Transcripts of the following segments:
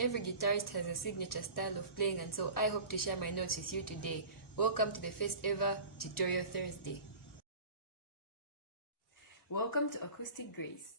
Every guitarist has a signature style of playing, and so I hope to share my notes with you today. Welcome to the first ever Tutorial Thursday. Welcome to Acoustic Grace.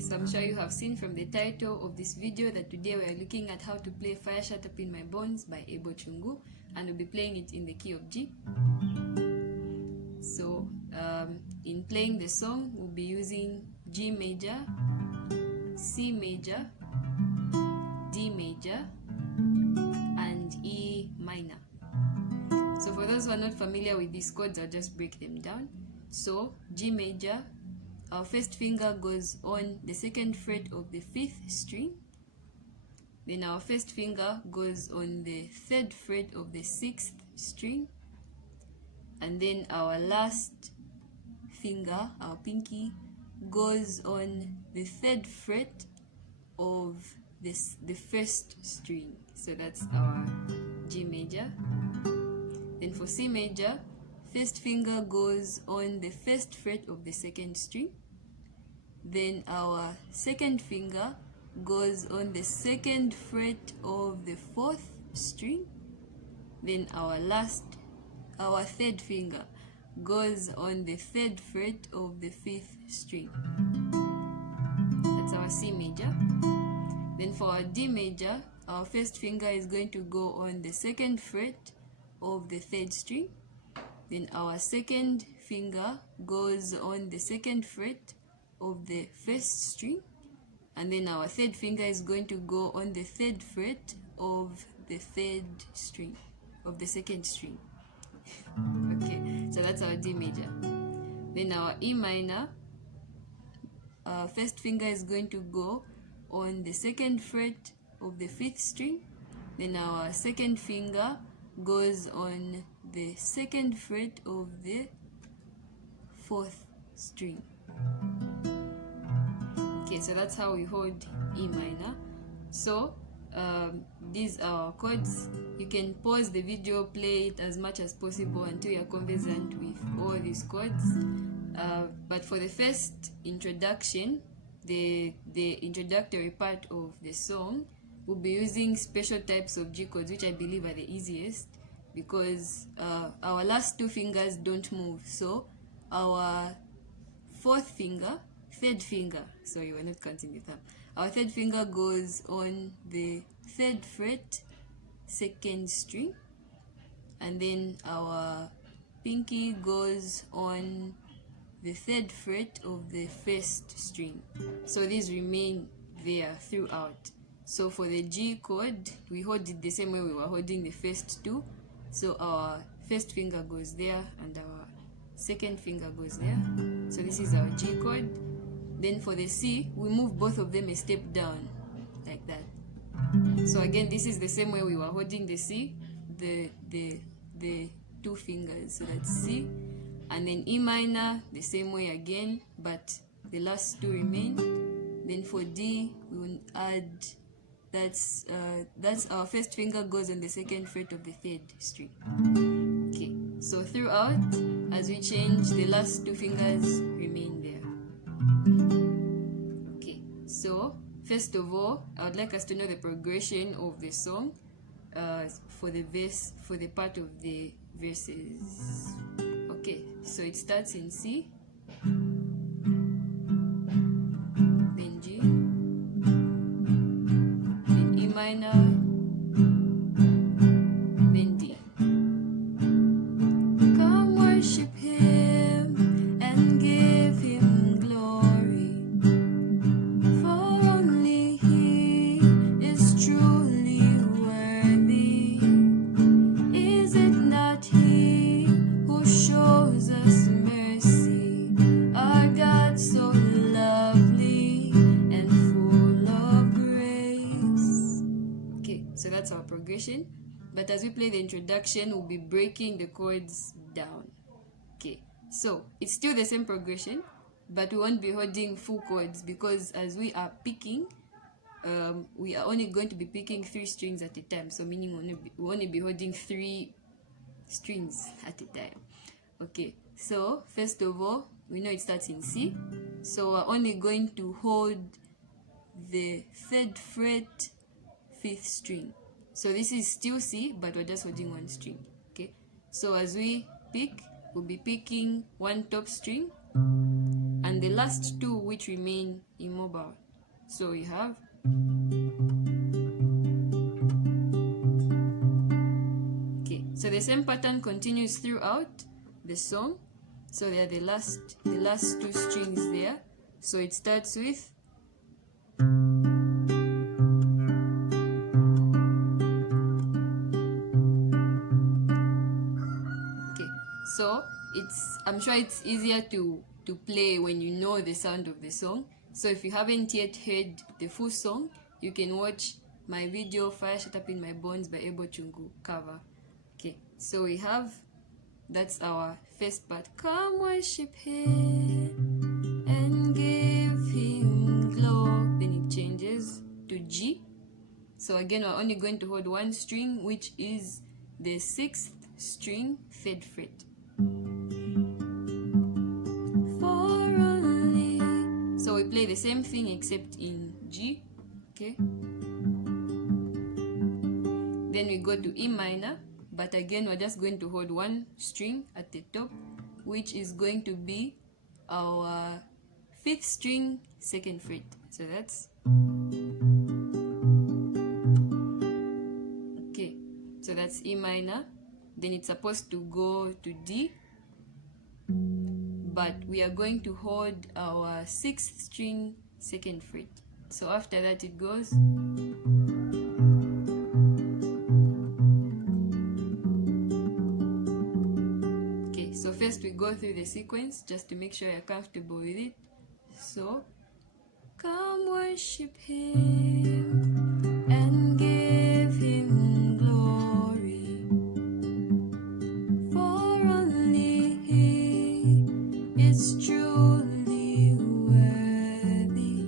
So I'm sure you have seen from the title of this video that today we are looking at how to play Fire Shut Up in My Bones by Abel Chungu, and we'll be playing it in the key of G. So in playing the song, we'll be using G major, C major, D major, and E minor. So for those who are not familiar with these chords, I'll just break them down. So G major, our first finger goes on the second fret of the 5th string. Then our first finger goes on the 3rd fret of the 6th string. And then our last finger, our pinky, goes on the 3rd fret of the 1st string. So that's our G major. Then for C major, first finger goes on the 1st fret of the 2nd string. Then our second finger goes on the 2nd fret of the 4th string. Then our 3rd finger goes on the 3rd fret of the 5th string. That's our C major. Then for our D major, our first finger is going to go on the 2nd fret of the 3rd string. Then our second finger goes on the 2nd fret of the 1st string, and then our third finger is going to go on the 3rd fret of the 3rd string of the 2nd string. Okay, so that's our D major. Then our E minor, our first finger is going to go on the 2nd fret of the 5th string. Then our second finger goes on the 2nd fret of the 4th string. Okay, so that's how we hold E minor. So these are our chords. You can pause the video, play it as much as possible until you're conversant with all these chords. But for the first introduction, the introductory part of the song, we'll be using special types of G chords, which I believe are the easiest, because our last two fingers don't move. So our third finger, sorry, we're not counting the thumb. Our third finger goes on the 3rd fret, 2nd string, and then our pinky goes on the 3rd fret of the 1st string. So these remain there throughout. So for the G chord, we hold it the same way we were holding the first two. So our first finger goes there and our second finger goes there. So this is our G chord. Then for the C, we move both of them a step down, like that. So again, this is the same way we were holding the C, the two fingers. So that's C. And then E minor, the same way again, but the last two remain. Then for D, we will add, that's our first finger goes on the 2nd fret of the 3rd string. Okay, so throughout, as we change, the last two fingers remain there. Okay, so first of all, I would like us to know the progression of the song for the part of the verses. Okay, so it starts in C, then G, then E minor, then D. Come worship Him and give Him glory, for only He is truly worthy. Is it not He who shows us mercy, our God so lovely and full of grace? Okay, so that's our progression. But as we play the introduction, we'll be breaking the chords down. Okay, So it's still the same progression, but we won't be holding full chords, because as we are picking, we are only going to be picking 3 strings at a time. So meaning we'll only be holding 3 strings at a time. Okay, so first of all, we know it starts in C, so we're only going to hold the 3rd fret, 5th string. So this is still C, but we're just holding 1 string. Okay, so as we pick, we'll be picking 1 top string and the last 2 which remain immobile. So we have so the same pattern continues throughout the song. So they are the last 2 strings there. So it starts with so I'm sure it's easier to play when you know the sound of the song. So if you haven't yet heard the full song, you can watch my video Fire Shut Up in My Bones by Abel Chungu cover. Okay, so we have, that's our first part. Come worship him and give him glory. Then it changes to G. So again, we're only going to hold 1 string, which is the 6th string, 3rd fret. So we play the same thing except in G. Okay. Then we go to E minor, but again we're just going to hold 1 string at the top, which is going to be our 5th string, 2nd fret. So that's okay. So that's E minor. Then it's supposed to go to D, but we are going to hold our 6th string, 2nd fret. So after that it goes okay. So first we go through the sequence just to make sure you're comfortable with it. So come worship him and give him glory, for only he is truly worthy.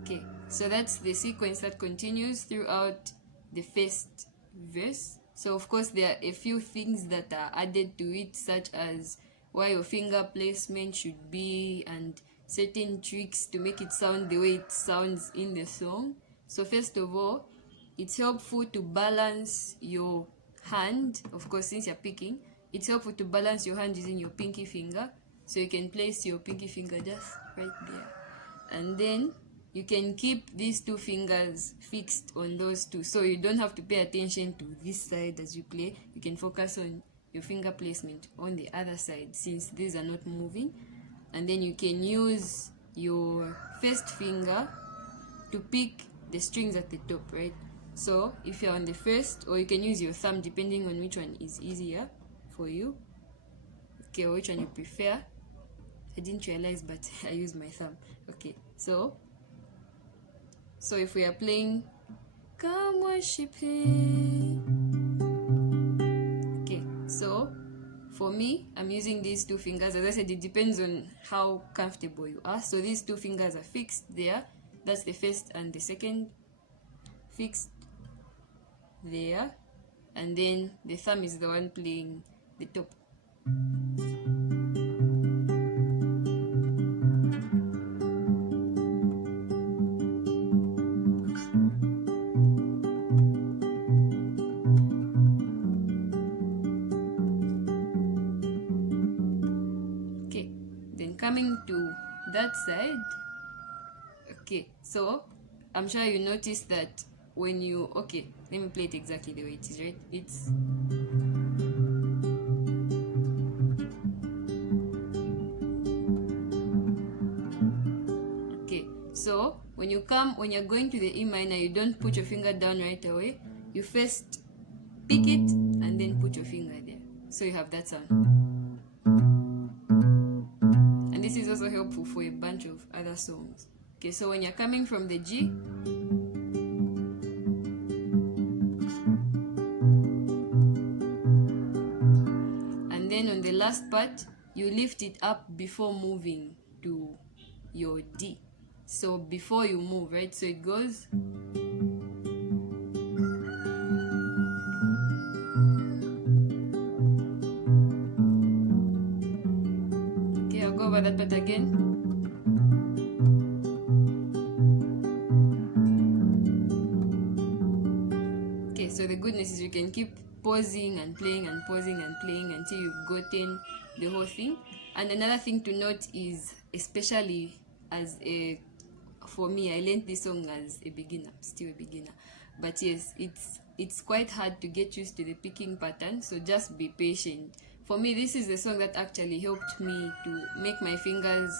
Okay, so that's the sequence that continues throughout the first verse. So of course there are a few things that are added to it, such as where your finger placement should be and certain tricks to make it sound the way it sounds in the song. So first of all, it's helpful to balance your hand. Of course, since you're picking, it's helpful to balance your hand using your pinky finger. So you can place your pinky finger just right there, and then you can keep these 2 fingers fixed on those 2, so you don't have to pay attention to this side as you play. You can focus on your finger placement on the other side, since these are not moving. And then you can use your first finger to pick the strings at the top, right? So if you're on the first, or you can use your thumb depending on which one is easier for you, okay, or which one you prefer. I didn't realize, but I use my thumb. Okay, so if we are playing come worship him, okay, so for me, I'm using these 2 fingers. As I said, it depends on how comfortable you are. So these 2 fingers are fixed there. That's the first and the second fixed there. And then the thumb is the one playing the top. Coming to that side, okay, so I'm sure you noticed that when you, okay, let me play it exactly the way it is, right? It's okay. So when you're going to the E minor, you don't put your finger down right away. You first pick it and then put your finger there, so you have that sound. This is also helpful for a bunch of other songs. Okay, so when you're coming from the G, and last part, you lift it up before moving to your D. So before you move, right? So it goes. Okay, I'll go over that part again. Okay, so the goodness is you can keep pausing and playing and pausing and playing until you've gotten the whole thing. And another thing to note is, especially as a, for me, I learned this song as a beginner, still a beginner, but yes, it's quite hard to get used to the picking pattern, so just be patient. For me, this is the song that actually helped me to make my fingers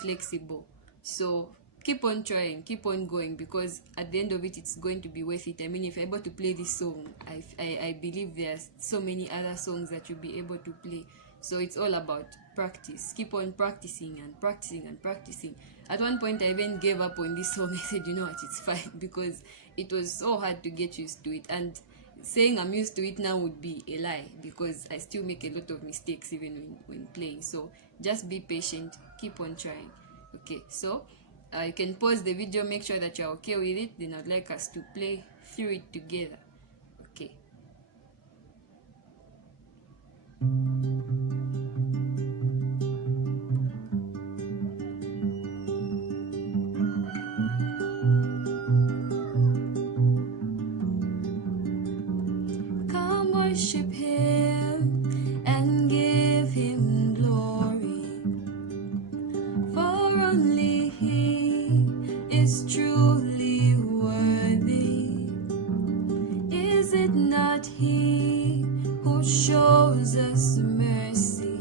flexible. So keep on trying, keep on going, because at the end of it, it's going to be worth it. I mean, if you're able to play this song, I believe there's so many other songs that you'll be able to play. So it's all about practice. Keep on practicing and practicing and practicing. At one point, I even gave up on this song. I said, you know what, it's fine, because it was so hard to get used to it. And saying I'm used to it now would be a lie, because I still make a lot of mistakes even when playing. So just be patient, keep on trying. Okay, so you can pause the video, make sure that you're okay with it. Then I'd like us to play through it together. Okay. Come worship him and give him glory, for only he is truly worthy. Is it not he who shows us mercy,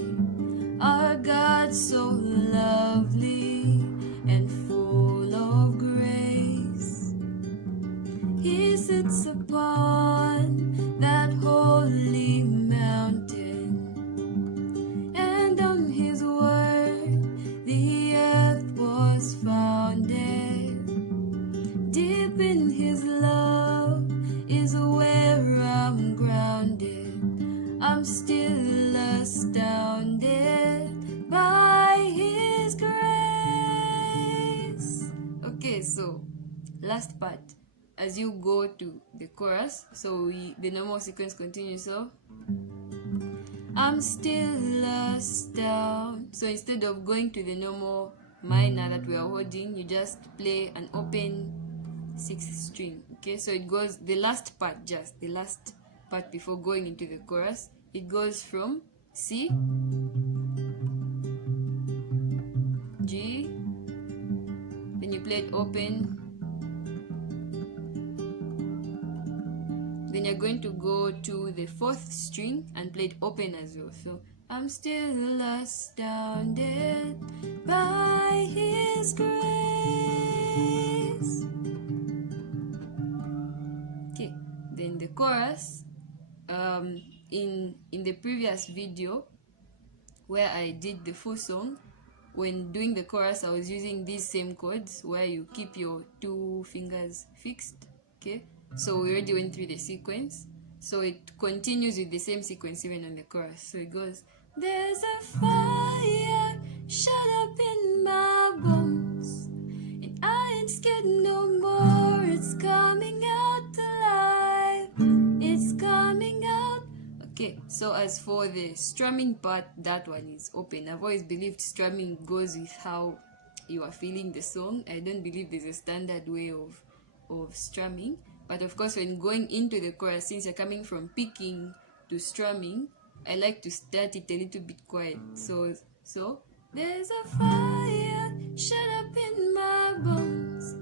our God so lovely and full of grace? He sits upon that holy mountain, and on his word the earth was founded. Deep in his love is where I'm grounded. I'm still astounded by his grace. Okay, so last part, as you go to the chorus, so the normal sequence continues. So I'm still astounded. So instead of going to the normal minor that we are holding, you just play an open 6th string. Okay, so it goes, the last part, just the last part before going into the chorus, it goes from C, G, then you play it open, then you're going to go to the 4th string and play it open as well. So I'm still astounded by his grace. Okay, then the chorus. In the previous video where I did the full song, when doing the chorus, I was using these same chords where you keep your 2 fingers fixed. Okay, so we already went through the sequence, so it continues with the same sequence even on the chorus. So it goes, there's a fire shut up in my bones, and I ain't scared no more. It's coming out alive, it's coming out. Okay, so as for the strumming part, that one is open. I've always believed strumming goes with how you are feeling the song. I don't believe there's a standard way of strumming. But of course, when going into the chorus, since you're coming from picking to strumming, I like to start it a little bit quiet. So there's a fire shut up in my bones,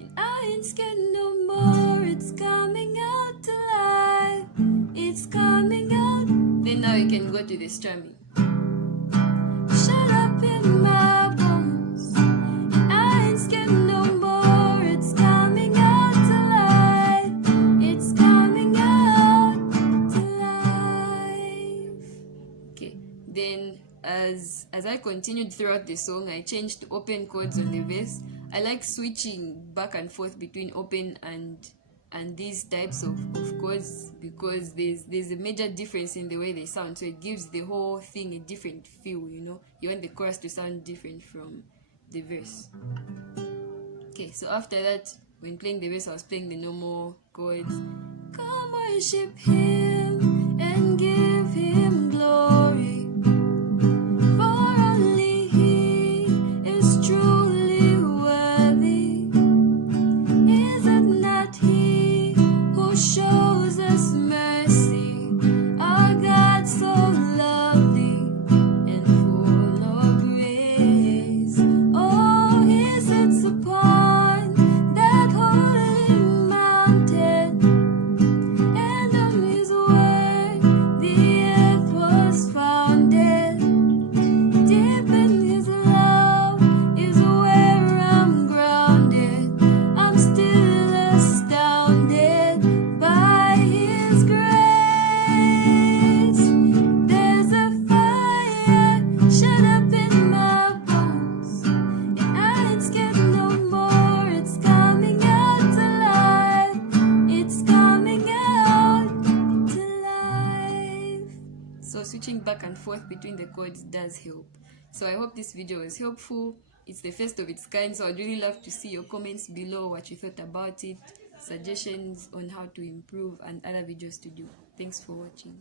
and I ain't scared no more. It's coming out alive, it's coming out. Then now you can go to the strumming. Shut up in my bones, and I ain't scared no more. It's coming out alive, it's coming out alive. Okay, then as I continued throughout the song, I changed to open chords on the verse. I like switching back and forth between open and and these types of chords, because there's a major difference in the way they sound, so it gives the whole thing a different feel. You want the chorus to sound different from the verse. Okay, so after that, when playing the verse, I was playing the normal chords. Come worship him and give him glory, for only he is truly worthy. Is it not he who shows us mercy, our God so lovely and full of grace? Oh, he sits upon that holy mountain, and on his word the earth was founded. Deep in his love is where I'm grounded. I'm still astounded by his grace. There's a fire shut up in my bones, and I ain't scared no more. It's coming out to life. It's coming out to life. So switching back and forth between the chords does help. So I hope this video was helpful. It's the first of its kind, so I'd really love to see your comments below, what you thought about it, suggestions on how to improve, and other videos to do. Thanks for watching.